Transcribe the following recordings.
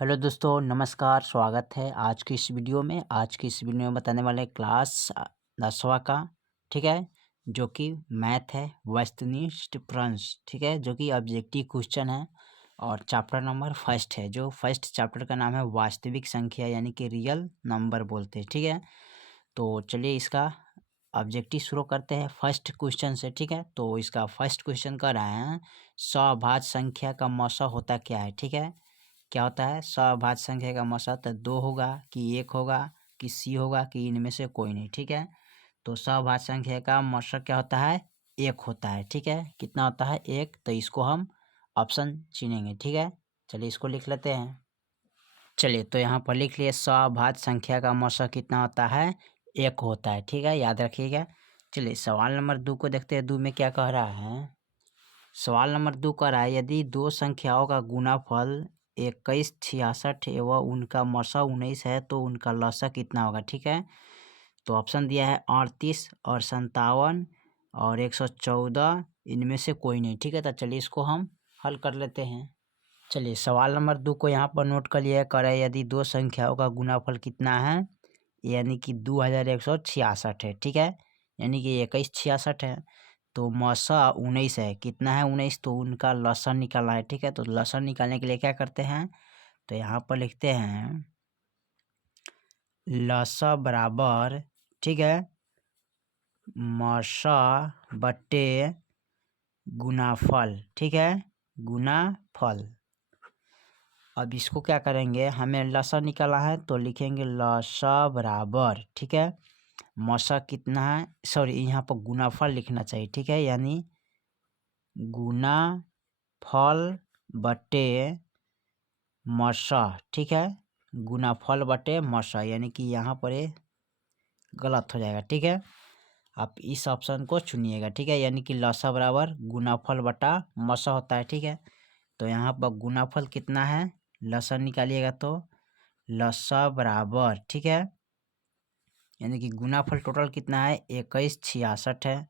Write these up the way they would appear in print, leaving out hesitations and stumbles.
Hello दोस्तों, नमस्कार। स्वागत है आज की इस वीडियो में। आज की इस वीडियो में बताने वाले क्लास 10वां का, ठीक है, जो कि मैथ है, वस्तुनिष्ठ प्रश्न, ठीक है, जो कि ऑब्जेक्टिव क्वेश्चन है और चैप्टर नंबर फर्स्ट है। जो फर्स्ट चैप्टर का नाम है वास्तविक संख्या, यानी कि रियल नंबर बोलते हैं, ठीक है। तो चलिए इसका ऑब्जेक्टिव शुरू करते हैं फर्स्ट क्वेश्चन से, ठीक है। तो इसका फर्स्ट क्वेश्चन कर रहे हैं, सौभाज्य संख्या का मौसा होता क्या है, ठीक है। क्या होता है सौभाज्य संख्या का मौसा? तो 2 होगा कि 1 होगा कि सी होगा कि इनमें से कोई नहीं, ठीक है। तो सौभाज्य संख्या का मौसा क्या होता है? 1 होता है, ठीक है। कितना होता है? 1। तो इसको हम ऑप्शन चुनेंगे, ठीक है। चलिए इसको लिख लेते हैं। चलिए तो यहाँ पर लिख लिए, सौभाज्य संख्या का मौसा कितना होता है? 1 होता है, ठीक है, याद रखिएगा। चलिए सवाल नंबर 2 को देखते हैं। 2 में क्या कह रहा है? सवाल नंबर 2 कह रहा है, यदि दो संख्याओं का गुणाफल 21, 66 एवं उनका मौसा 19 है तो उनका लसा कितना होगा, ठीक है। तो ऑप्शन दिया है 38 और 57 और 114, इनमें से कोई नहीं, ठीक है। तो चलिए इसको हम हल कर लेते हैं। चलिए सवाल नंबर 2 को यहाँ पर नोट कर लिया करें, यदि दो संख्याओं का गुणाफल कितना है, यानी कि 2166 है, ठीक है, यानी कि 21, 66 है। तो मौसा 19 है, कितना है? 19। तो उनका लसन निकालना है, ठीक है। तो लसन निकालने के लिए क्या करते हैं? तो यहाँ पर लिखते हैं लसा बराबर, ठीक है, मौसा बट्टे गुनाफल, ठीक है, गुनाफल। अब इसको क्या करेंगे, हमें लसा निकाला है तो लिखेंगे लसा बराबर, ठीक है, मौसा कितना है, सॉरी यहाँ पर गुनाफल लिखना चाहिए, ठीक है, यानी गुनाफल बटे मौसा, ठीक है, गुनाफल बटे मौसा, यानी कि यहाँ पर ये गलत हो जाएगा, ठीक है। आप इस ऑप्शन को चुनिएगा, ठीक है, यानी कि लसा बराबर गुनाफल बटा मौसा होता है, ठीक है। तो यहाँ पर गुनाफल कितना है, लसा निकालिएगा तो लसा बराबर, ठीक है, यानी कि गुनाफल टोटल कितना है? 21, 66 है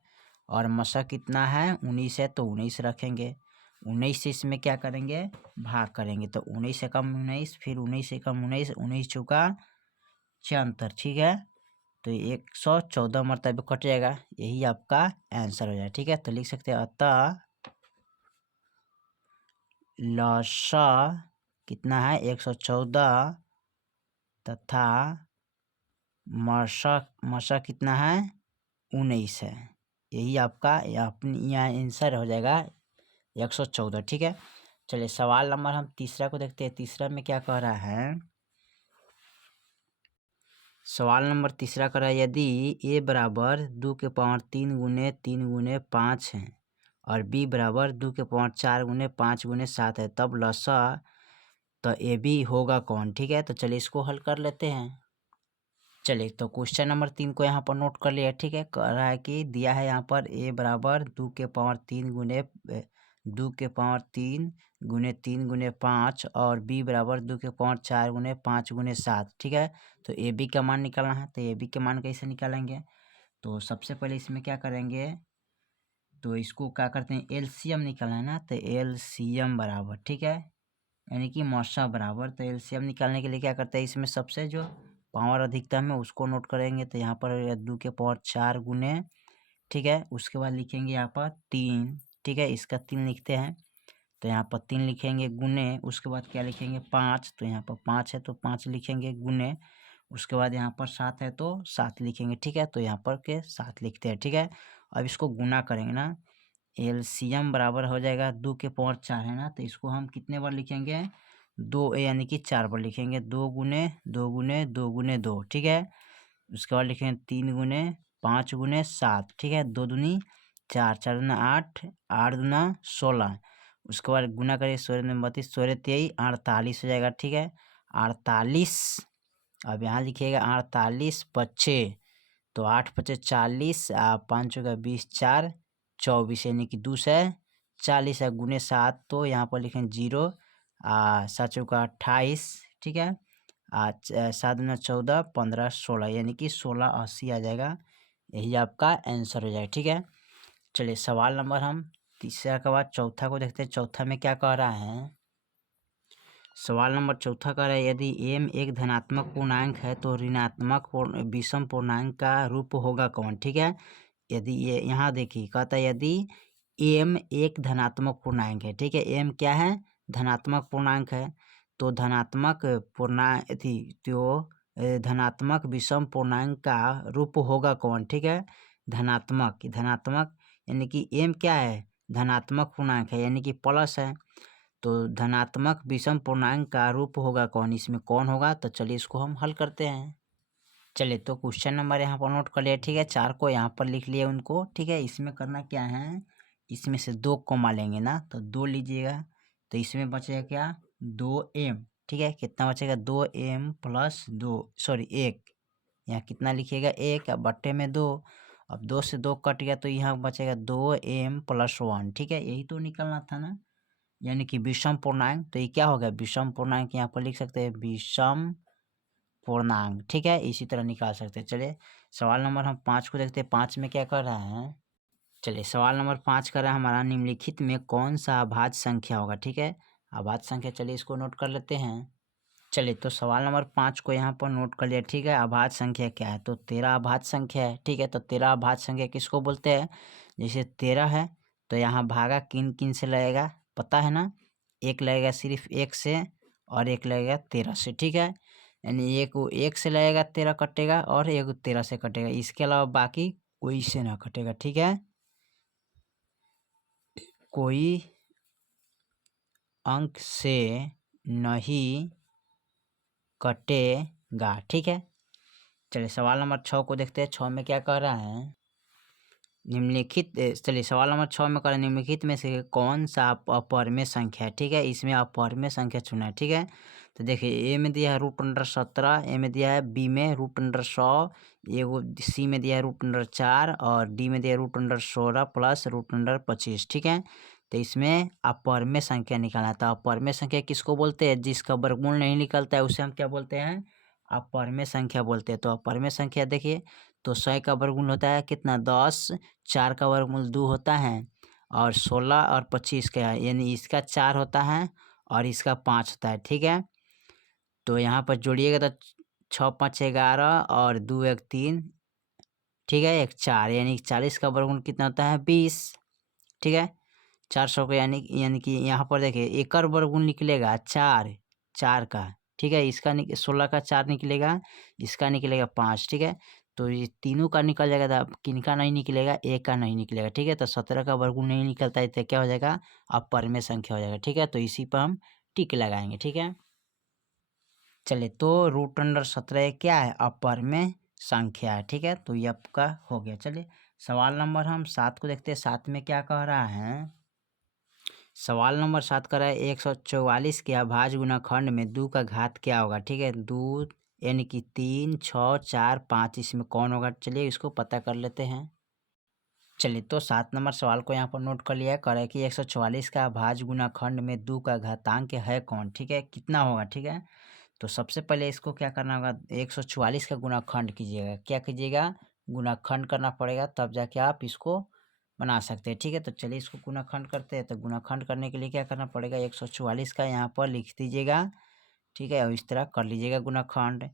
और मौसा कितना है? 19 है। तो 19 रखेंगे, 19 से इसमें क्या करेंगे? भाग करेंगे। तो 19 से कम 19, फिर 19 से कम 19, 19 चौका 76, ठीक है। तो 114 मरतबे कट जाएगा, यही आपका आंसर हो जाएगा, ठीक है। तो लिख सकते हैं अतः लसा कितना है? 114 तथा मौसा कितना है? 19 है। यही आपका अपनी यहाँ आंसर हो जाएगा 114, ठीक है। चलिए सवाल नंबर हम तीसरा को देखते हैं। तीसरा में क्या कह रहा है? सवाल नंबर तीसरा कह रहा है, यदि ए बराबर 2 के पावर 3 गुने 3 गुने 5 है और बी बराबर 2 के पावर 4 गुने 5 गुने 7 है, तब लसा तो ए बी होगा कौन, ठीक है। तो चलिए इसको हल कर लेते हैं। चलिए तो क्वेश्चन नंबर 3 को यहाँ पर नोट कर लिया, ठीक है। कह रहा है कि दिया है यहाँ पर ए बराबर 2 के पावर 3 गुने 2 के पावर 3 गुने 3 गुने 5 और बी बराबर 2 के पावर 4 गुने 5 गुने 7, ठीक है। तो ए बी का मान निकालना है। तो ए बी के मान कैसे निकालेंगे? तो सबसे पहले इसमें क्या करेंगे, तो इसको क्या करते हैं, एलसीएम निकालना है ना। तो एलसीएम बराबर, ठीक है, यानी कि मौसा बराबर। तो एलसीएम निकालने के लिए क्या करते हैं, इसमें सबसे जो पावर अधिकतम है उसको नोट करेंगे। तो यहाँ पर 2 के पावर 4 गुने, ठीक है, उसके बाद लिखेंगे यहाँ पर 3, ठीक है, इसका 3 लिखते हैं। तो यहाँ पर 3 लिखेंगे गुने, उसके बाद क्या लिखेंगे? 5। तो यहाँ पर 5 है तो 5 लिखेंगे गुने, उसके बाद यहाँ पर 7 है तो 7 लिखेंगे, ठीक है। तो यहाँ पर के 7 लिखते हैं, ठीक है। अब इसको गुना करेंगे ना, एलसीएम बराबर हो जाएगा 2 के पावर 4 है ना। तो इसको हम कितने बार लिखेंगे? 2, यानी कि 4 बार लिखेंगे। 2 गुने 2 गुने 2 गुने 2, ठीक है। उसके बाद लिखेंगे 3 गुने 5 गुने 7, ठीक है। 2 दूनी 4, 4 दूना 8, 8 दूना 16, उसके बाद गुना करिए 16 दूनी 32, 16 23 48 हो जाएगा, ठीक है, 48। अब यहाँ लिखिएगा 48 पच्चे, तो 8 पच्चे 40, 5 का 20, 4 24, यानी कि 2 से 40 है गुने 7। तो यहाँ पर लिखें 0, 7 का 28, ठीक है, 7 दूना 14, 15 16, यानी कि 1680 आ जाएगा। यही आपका आंसर हो जाएगा, ठीक है। चलिए सवाल नंबर हम तीसरा के बाद चौथा को देखते हैं। चौथा में क्या कह रहा है? सवाल नंबर चौथा कह रहा है यदि m एक धनात्मक पूर्णांक है तो ऋणात्मक विषम पूर्णांक का रूप होगा कौन। ठीक है, यदि ये यहाँ देखिए कहता है यदि m एक धनात्मक पूर्णांक है। ठीक है, m क्या है, धनात्मक पूर्णांक है। तो धनात्मक पूर्णांक तो धनात्मक विषम पूर्णांक का रूप होगा कौन। ठीक है, धनात्मक धनात्मक यानी कि m क्या है, धनात्मक पूर्णांक है यानी कि प्लस है। तो धनात्मक विषम पूर्णांक का रूप होगा कौन, इसमें कौन होगा। तो चलिए इसको हम हल करते हैं। चलिए तो क्वेश्चन नंबर यहाँ पर नोट कर लिया। ठीक है, 4 को यहाँ पर लिख लिए उनको। ठीक है, इसमें करना क्या है, इसमें से 2 कॉमा लेंगे ना, तो 2 लीजिएगा। तो इसमें बचेगा क्या, 2m। ठीक है, कितना बचेगा, 2m प्लस 2 सॉरी 1। यहाँ कितना लिखिएगा, 1 बट्टे में 2। अब 2 से 2 कट गया तो यहाँ बचेगा 2m प्लस 1। ठीक है, यही तो निकलना था ना, यानी कि विषम पूर्णांक। तो ये क्या हो गया, विषम पूर्णांक। यहाँ पर लिख सकते हैं विषम पूर्णांक। ठीक है, इसी तरह निकाल सकते हैं। चलिए सवाल नंबर हम 5 को देखते हैं। 5 में क्या कर रहा है, चलिए सवाल नंबर 5 कर रहा है हमारा निम्नलिखित में कौन सा अभाज्य संख्या होगा। ठीक है, अभाज्य संख्या, चलिए इसको नोट कर लेते हैं। चलिए तो सवाल नंबर 5 को यहाँ पर नोट कर लिया। ठीक है, अभाज्य संख्या क्या है, तो 13 अभाज्य संख्या है। ठीक है, तो 13 अभाज्य संख्या किसको बोलते हैं, जैसे 13 है तो यहाँ भागा किन किन से लगेगा पता है ना, एक लगेगा सिर्फ 1 से और एक लगेगा 13 से। ठीक है, यानी एक वो 1 से लगेगा 13 कटेगा और एक 13 से कटेगा, इसके अलावा बाकी कोई से ना कटेगा। ठीक है, कोई अंक से नहीं कटेगा। ठीक है, चलिए सवाल नंबर 6 को देखते हैं। 6 में क्या कह रहा है, निम्नलिखित, चलिए सवाल नंबर 6 में कह रहा है निम्नलिखित में से कौन सा अपरिमेय संख्या है। ठीक है, इसमें अपरिमेय संख्या चुना है। ठीक है, तो देखिए ए में दिया है √17, ए में दिया है, बी में √100, एगो सी में दिया है √4 और डी में दिया है √16 प्लस √25। ठीक है, तो इसमें अपरिमेय संख्या निकालना है। तो अपरिमेय संख्या किसको बोलते हैं, जिसका वर्गमूल नहीं निकलता है उसे हम क्या बोलते हैं, अपरिमेय संख्या बोलते हैं। तो अपरिमेय संख्या देखिए, तो 100 का वर्गमूल होता है कितना, 10, 4 का वर्गमूल 2 होता है और 16 और 25 का है, यानी इसका 4 होता है और इसका 5 होता है। ठीक है, तो यहाँ पर जोड़िएगा तो 6 5 11 और 2 1 3। ठीक है, 1 4, यानी 40 का वर्गमूल कितना होता है, 20। ठीक है, 400 का, यानी कि यहाँ पर देखिए एकर वर्गमूल निकलेगा 4, 4 का। ठीक है, इसका 16 का 4 निकलेगा, इसका निकलेगा 5। ठीक है, तो ये तीनों का निकल जाएगा, तो किनका नहीं निकलेगा, एक का नहीं निकलेगा। ठीक है, तो 17 का वर्गमूल नहीं निकलता है तो क्या हो जाएगा, अपरिमेय संख्या हो जाएगा। ठीक है, तो इसी पर हम टिक लगाएंगे। ठीक है, चलिए तो √17 क्या है, अपरिमेय संख्या है। ठीक है, तो ये आपका हो गया। चलिए सवाल नंबर हम 7 को देखते हैं। 7 में क्या कह रहा है, सवाल नंबर 7 कर रहा है 144 के अभाज्य गुणनखंड में 2 का घात क्या होगा। ठीक है, 2 यानी कि 3 6 4 5, इसमें कौन होगा। चलिए इसको पता कर लेते हैं। चलिए तो 7 नंबर सवाल को यहाँ पर नोट कर लिया है। कह रहा है कि 144 का अभाज्य गुणनखंड में 2 का घातांक है कौन। ठीक है, कितना होगा। ठीक है, तो सबसे पहले इसको क्या करना होगा, 144 का गुणनखंड कीजिएगा। क्या कीजिएगा, गुणनखंड करना पड़ेगा, तब जाके आप इसको बना सकते हैं। ठीक है, तो चलिए इसको गुणनखंड करते हैं। तो गुणनखंड करने के लिए क्या करना पड़ेगा, 144 का यहाँ पर लिख दीजिएगा। ठीक है, और इस तरह कर लीजिएगा गुणनखंड।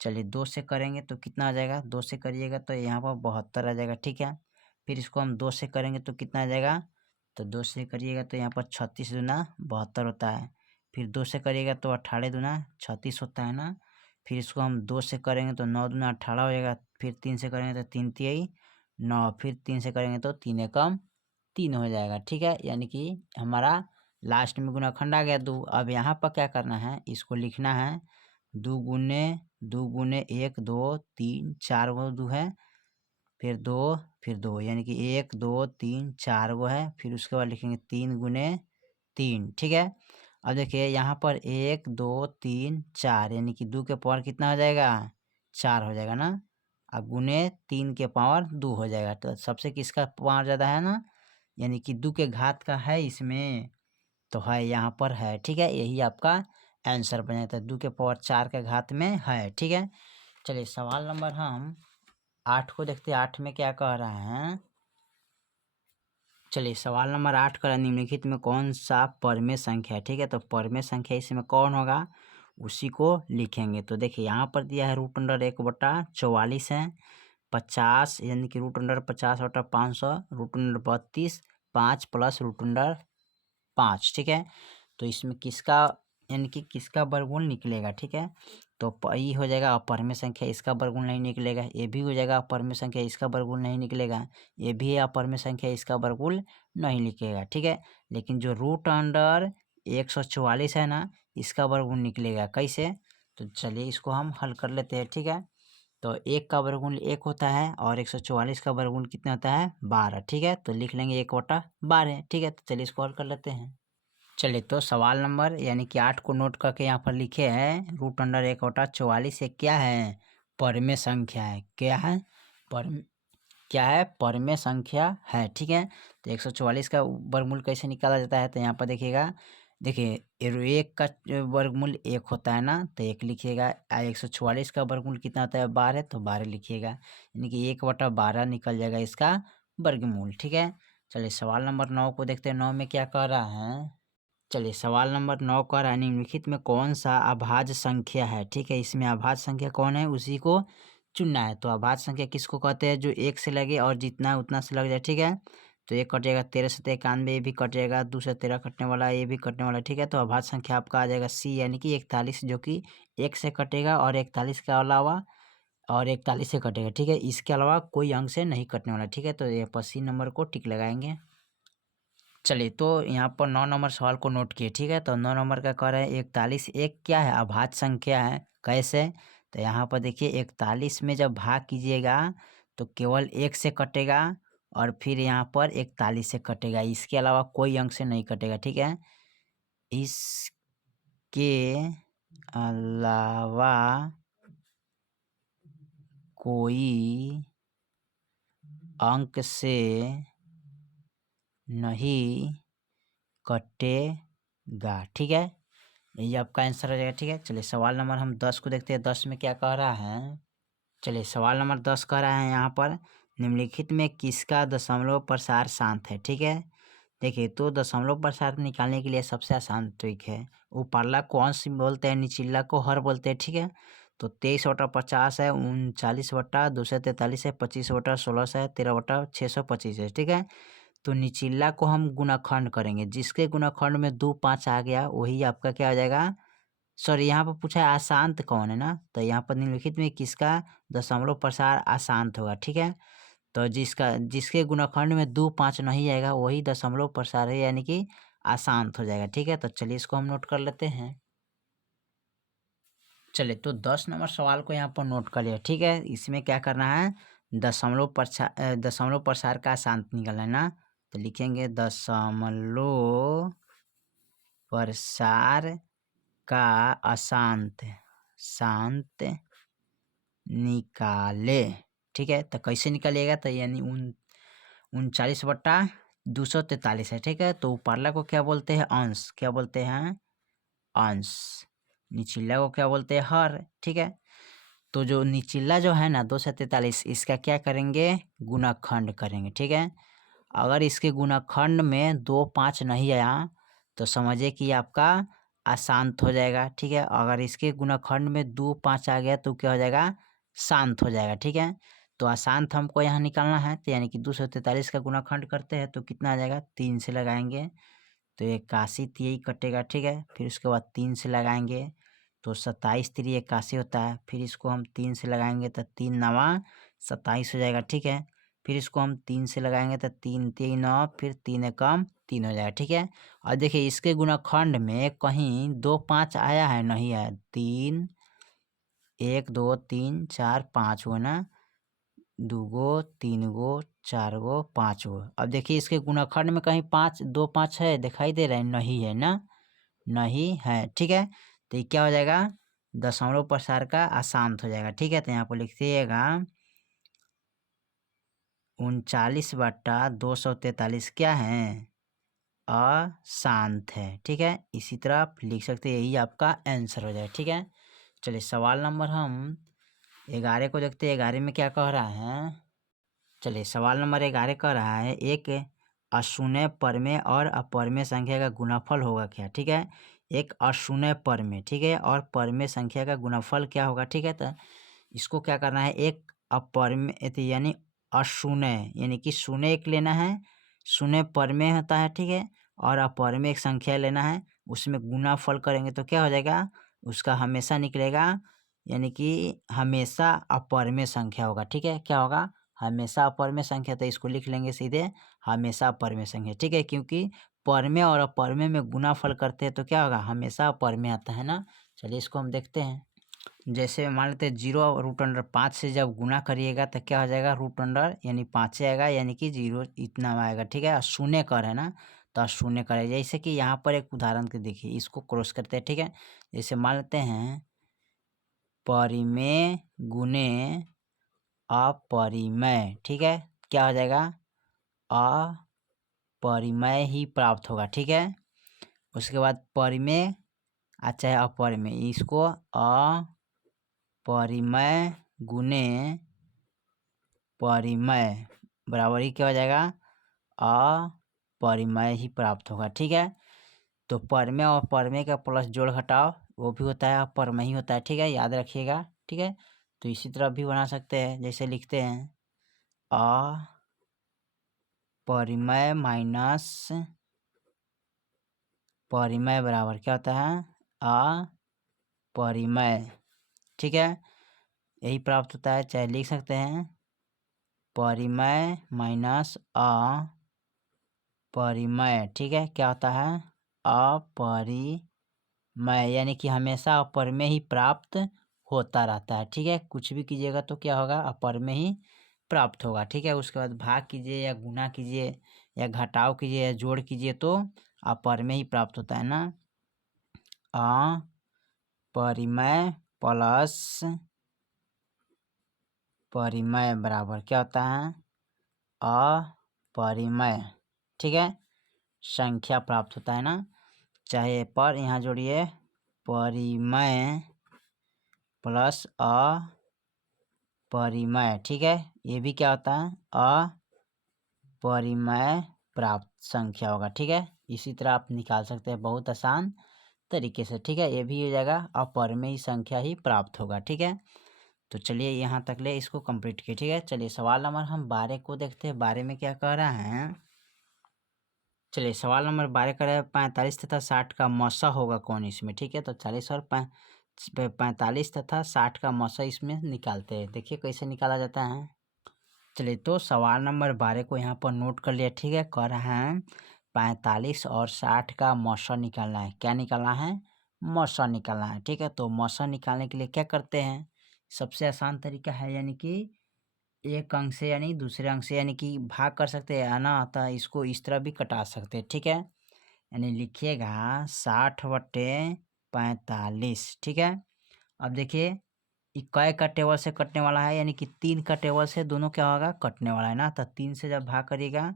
चलिए 2 से करेंगे तो कितना आ जाएगा, 2 से करिएगा तो यहाँ पर 72 आ जाएगा। ठीक है, फिर इसको हम 2 से करेंगे तो कितना आ जाएगा, तो 2 से करिएगा तो यहाँ पर 36 दूना 72 होता है। फिर 2 से करिएगा तो 18 दूना 36 होता है ना। फिर इसको हम 2 से करेंगे तो 9 दूना 18 हो जाएगा। फिर 3 से करेंगे तो 3 तिहाई 9, फिर 3 से करेंगे तो 3 एकम 3 हो जाएगा। ठीक है, यानी कि हमारा लास्ट में गुणनखंड आ गया 2। अब यहाँ पर क्या करना है, इसको लिखना है 2 गुने 2 गुने 1 2 3 4 गो 2 है, फिर 2 फिर 2, यानी कि 1 2 3 4 गो है। फिर उसके बाद लिखेंगे 3 गुने 3। ठीक है, अब देखिए यहाँ पर 1 2 3 4, यानी कि 2 के पावर कितना हो जाएगा, 4 हो जाएगा ना। अब गुने 3 के पावर 2 हो जाएगा। तो सबसे किसका पावर ज़्यादा है ना, यानी कि 2 के घात का है इसमें, तो है यहाँ पर है। ठीक है, यही आपका आंसर बन जाता है, 2 के पावर 4 के घात में है। ठीक है, चलिए सवाल नंबर हम 8 को देखते हैं। 8 में क्या कह रहा है, चलिए सवाल नंबर 8 का निम्नलिखित में कौन सा परमेय संख्या है। ठीक है, तो परमेय संख्या इसमें कौन होगा उसी को लिखेंगे। तो देखिए यहाँ पर दिया है √1/44 है, 50 यानी कि √50/500, √32, 5 प्लस √5। ठीक है, तो इसमें किसका यानी कि किसका वर्गमूल निकलेगा। ठीक है, तो ये हो जाएगा अपरमेय संख्या, इसका वर्गमूल नहीं निकलेगा। ये भी हो जाएगा अपरमेय संख्या, इसका वर्गमूल नहीं निकलेगा। ये भी है अपरमेय संख्या, इसका वर्गमूल नहीं निकलेगा। ठीक है, लेकिन जो √144 है ना, इसका वर्गमूल निकलेगा। कैसे, तो चलिए इसको हम हल कर लेते हैं। ठीक है, तो 1 का वर्गमूल 1 होता है और 144 का वर्गमूल कितना होता है 12। ठीक है, तो लिख लेंगे 1/12। ठीक है, तो चलिए इसको हल कर लेते हैं। चलिए तो सवाल नंबर यानी कि 8 को नोट करके यहाँ पर लिखे हैं √1/44 से क्या है परमेय संख्या है। क्या है क्या है परमेय संख्या है। ठीक है, तो 144 का वर्गमूल कैसे निकाला जाता है, तो यहाँ पर देखिएगा। देखिए 1 का वर्गमूल 1 होता है ना, तो 1 लिखिएगा। 144 का वर्गमूल कितना होता है 12, तो 12 लिखिएगा, यानी कि 1/12 निकल जाएगा इसका वर्गमूल। ठीक है, चलिए सवाल नंबर 9 को देखते हैं। 9 में क्या कह रहा है। चलिए सवाल नंबर 9 का निम्नलिखित में कौन सा अभाज्य संख्या है। ठीक है, इसमें अभाज्य संख्या कौन है उसी को चुनना है। तो अभाज्य संख्या किसको कहते हैं, जो 1 से लगे और जितना है उतना से लग जाए। ठीक है, तो 1 कट जाएगा, 13 से 91, ये भी कट जाएगा, 2 से 13 कटने वाला है, ये भी कटने वाला है। ठीक है, तो अभाज्य संख्या आपका आ जाएगा C यानी कि 41, जो कि 1 से कटेगा और 41 के अलावा और 41 से कटेगा। ठीक है, इसके अलावा कोई अंक से नहीं कटने वाला। ठीक है, तो यहाँ पर C नंबर को टिक लगाएंगे। चलिए तो यहाँ पर 9 नंबर सवाल को नोट किए। ठीक है, तो 9 नंबर का कह रहे हैं 41 एक क्या है अभाज्य संख्या है। कैसे, तो यहाँ पर देखिए 41 में जब भाग कीजिएगा तो केवल 1 से कटेगा और फिर यहाँ पर 41 से कटेगा, इसके अलावा कोई अंक से नहीं कटेगा। ठीक है, इसके अलावा कोई अंक से नहीं कटेगा। ठीक है, यही आपका आंसर हो जाएगा। ठीक है, चलिए सवाल नंबर हम 10 को देखते हैं। 10 में क्या कह रहा है। चलिए सवाल नंबर 10 कह रहा है यहाँ पर निम्नलिखित में किसका दशमलव प्रसार शांत है। ठीक है, देखिए तो दशमलव प्रसार निकालने के लिए सबसे आसान ट्रिक है। ऊपरला को अंश बोलते हैं, निचला को हर बोलते हैं। ठीक है, तो 23/50 है, 39/243 है, 25/16 है, 13/625 है। ठीक है, तो निचला को हम गुणाखंड करेंगे, जिसके गुणाखंड में 2 5 आ गया वही आपका क्या हो जाएगा। सॉरी, यहाँ पर पूछा है अशांत कौन है ना, तो यहाँ पर निम्नलिखित में किसका दशमलव प्रसार अशांत होगा। ठीक है, तो जिसके गुणनखंड में 2 5 नहीं आएगा वही दशमलव प्रसार है, यानी कि अशांत हो जाएगा। ठीक है, तो चलिए इसको हम नोट कर लेते हैं। चलिए तो 10 नंबर सवाल को यहाँ पर नोट कर लिया। ठीक है, इसमें क्या करना है दशमलव प्रसार का अशांत निकालना है ना, तो लिखेंगे दशमलव प्रसार का अशांत शांत निकाले। ठीक है, तो कैसे निकालिएगा, तो यानी 39/243 है। ठीक है, तो ऊपरला को क्या बोलते हैं अंश, क्या बोलते हैं अंश, निचला को क्या बोलते हैं हर। ठीक है, तो जो निचला जो है ना 243, इसका क्या करेंगे गुणनखंड करेंगे। ठीक है, अगर इसके गुणनखंड में 2 5 नहीं आया तो समझिए कि आपका अशांत हो जाएगा। ठीक है, अगर इसके गुणनखंड में 2 5 आ गया तो क्या हो जाएगा शांत हो जाएगा। ठीक है, तो अशांत हमको यहाँ निकालना है, तो यानी कि 243 का गुणनखंड करते हैं तो कितना आ जाएगा 3 से लगाएंगे तो 81 यही कटेगा। ठीक है, फिर उसके बाद 3 से लगाएंगे तो 27 3 81 होता है, फिर इसको हम 3 से लगाएंगे तो 3 9 27 हो जाएगा। ठीक है, फिर इसको हम 3 से लगाएंगे तो 3 3 9, फिर 3 एकम 3 हो जाएगा। ठीक है, और देखिए इसके गुणनखंड में कहीं 2 5 आया है नहीं आया, 3 1 2 3 4 5 हो ना, 2 गो 3 गो 4 गो 5 गो। अब देखिए इसके गुणनखंड में कहीं 5 2 5 है दिखाई दे रहा है, नहीं है ना, नहीं है। ठीक है, तो ये क्या हो जाएगा दशमलव प्रसार का अशांत हो जाएगा। ठीक है, तो यहाँ पर लिखिएगा 39/243 क्या है अशांत है। ठीक है, इसी तरह आप लिख सकते हैं, यही आपका आंसर हो जाएगा। ठीक है, चलिए सवाल नंबर हम 11 को देखते हैं। 11 में क्या कह रहा है। चलिए सवाल नंबर 11 कह रहा है एक अशून्य परमेय और अपरमेय संख्या का गुणनफल होगा क्या, ठीक है। एक अशून्य परमेय, ठीक है, और परमेय संख्या का गुणनफल क्या होगा, ठीक है। तो इसको क्या करना है, एक अपरमेय यानी अशून्य यानी कि शून्य एक लेना है, शून्य परमेय होता है, ठीक है, और अपरमेय एक संख्या लेना है, उसमें गुणनफल करेंगे तो क्या हो जाएगा, उसका हमेशा निकलेगा, यानी कि हमेशा अपरमेय संख्या होगा, ठीक है। क्या होगा, हमेशा अपरमेय संख्या, तो इसको लिख लेंगे सीधे हमेशा अपरमेय संख्या, ठीक है, क्योंकि परमेय और अपरमेय में गुणनफल करते हैं तो क्या होगा, हमेशा अपरमेय आता है ना। चलिए इसको हम देखते हैं। जैसे मान लेते हैं 0√5 से जब गुना करिएगा तो क्या हो जाएगा, √, यानी 5 आएगा, यानी कि 0 इतना आएगा, ठीक है। शून्य कर है ना, तो शून्य कर है। जैसे कि यहाँ पर एक उदाहरण के देखिए, इसको क्रॉस करते हैं, ठीक है। जैसे मान लेते हैं परिमेय गुने अपरिमेय, ठीक है, क्या हो जाएगा, अपरिमेय ही प्राप्त होगा, ठीक है। उसके बाद परिमेय अच्छा है अपरिमेय, इसको अपरिमेय गुने परिमेय बराबर ही क्या हो जाएगा, अपरिमेय ही प्राप्त होगा, ठीक है। तो परमेय और परमेय का प्लस जोड़ घटाव वो भी होता है, अपरमेय ही होता है, ठीक है, याद रखिएगा, ठीक है। तो इसी तरह भी बना सकते हैं, जैसे लिखते हैं अपरिमेय माइनस परिमेय बराबर क्या होता है, अपरिमेय, ठीक है, यही प्राप्त होता है। चाहे लिख सकते हैं परिमेय माइनस अपरिमेय, ठीक है, क्या होता है, अपरिमेय, यानी कि हमेशा अपरमेय ही प्राप्त होता रहता है, ठीक है। कुछ भी कीजिएगा तो क्या होगा, अपरमेय ही प्राप्त होगा, ठीक है। उसके बाद भाग कीजिए या गुना कीजिए या घटाव कीजिए या जोड़ कीजिए तो अपरमेय ही प्राप्त होता है ना। अपरिमेय प्लस परिमेय बराबर क्या होता है, अपरिमेय, ठीक है, संख्या प्राप्त होता है ना। चाहे पर यहाँ जोड़िए परिमेय प्लस अपरिमेय, ठीक है, ये भी क्या होता है, अपरिमेय प्राप्त संख्या होगा, ठीक है। इसी तरह आप निकाल सकते हैं बहुत आसान तरीके से, ठीक है। ये भी हो जाएगा, अपरिमेय संख्या ही प्राप्त होगा, ठीक है। तो चलिए यहाँ तक ले इसको कंप्लीट किए, ठीक है। चलिए सवाल नंबर हम 12 को देखते हैं, 12 में क्या कह रहा है। चलिए सवाल नंबर 12 कह रहा है 45 तथा 60 का मसा होगा कौन इसमें, ठीक है। तो 40 और 45 तथा 60 का मसा इसमें निकालते हैं, देखिए कैसे निकाला जाता है। चलिए तो सवाल नंबर 12 को यहाँ पर नोट कर लिया, ठीक है। कह रहा है 45 और 60 का मसा निकालना है, क्या निकालना है, मसा निकालना है, ठीक है। तो मसा निकालने के लिए क्या करते हैं, सबसे आसान तरीका है, यानी कि एक अंक से यानी दूसरे अंक से यानी कि भाग कर सकते हैं, है ना। तो इसको इस तरह भी कटा सकते हैं, ठीक है। यानी लिखिएगा 60/45, ठीक है। अब देखिए इक्का का टेबल से कटने वाला है, यानी कि 3 का टेबल से दोनों क्या होगा, कटने वाला है ना। तो 3 से जब भाग करिएगा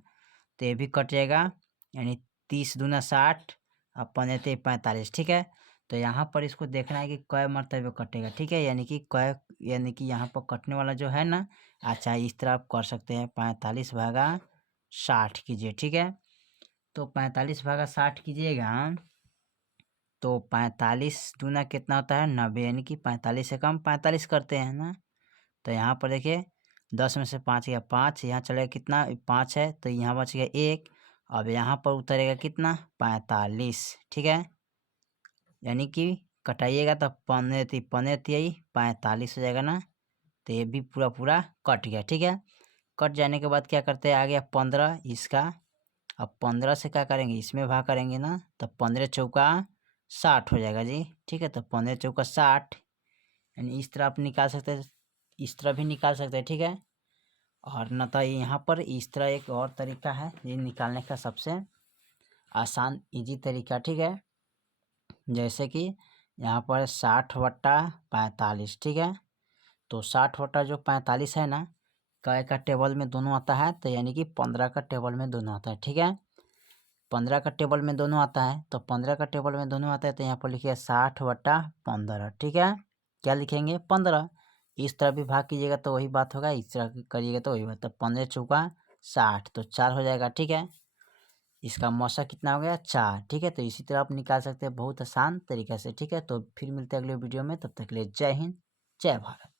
तो ये भी कट जाएगा, यानी 30 दूना 60 और 15 45, ठीक है। तो यहाँ पर इसको देखना है कि कै मरतबे कटेगा, ठीक है, यानी कि कै, यानी कि यहाँ पर कटने वाला जो है ना, अच्छा इस तरह आप कर सकते हैं 45/60 कीजिए, ठीक है। तो 45/60 कीजिएगा तो 45 दूना कितना होता है, 90, यानी कि 45 से कम 45 करते हैं ना। तो यहाँ पर देखिए 10 में से 5 गया 5, यहाँ चलेगा कितना 5 है, तो यहाँ बच गया 1, अब यहाँ पर उतरेगा कितना 45, ठीक है। यानी कि कटाइएगा तो 15 हो जाएगा ना। तो ये भी पूरा पूरा कट गया, ठीक है। कट जाने के बाद क्या करते हैं, आ गया 15 इसका। अब 15 से क्या करेंगे, इसमें भाग करेंगे ना, तो 15 चौका 60 हो जाएगा जी, ठीक है। तो 15 चौका 60, यानी इस तरह आप निकाल सकते हैं, इस तरह भी निकाल सकते हैं, ठीक है। और न तो यहाँ पर इस तरह एक और तरीका है ये निकालने का, सबसे आसान इजी तरीका, ठीक है। जैसे कि यहाँ पर 60/45, ठीक है। तो 60 वटा जो 45 है ना, कै का टेबल में दोनों आता है, तो यानी कि 15 का टेबल में दोनों आता है, ठीक है। 15 का टेबल में दोनों आता है, तो 15 का टेबल में दोनों आता है, तो यहाँ पर लिखिए 60/15, ठीक है। क्या लिखेंगे 15, इस तरह भी भाग कीजिएगा तो वही बात होगा, इस तरह करिएगा तो वही बात। तो 15 चौका 60, तो 4 हो जाएगा, ठीक है। इसका मौसा कितना हो गया 4। ठीक है, तो इसी तरह आप निकाल सकते हैं बहुत आसान तरीके से। ठीक है, तो फिर मिलते हैं अगले वीडियो में, तब तक के लिए जय हिंद, जय भारत।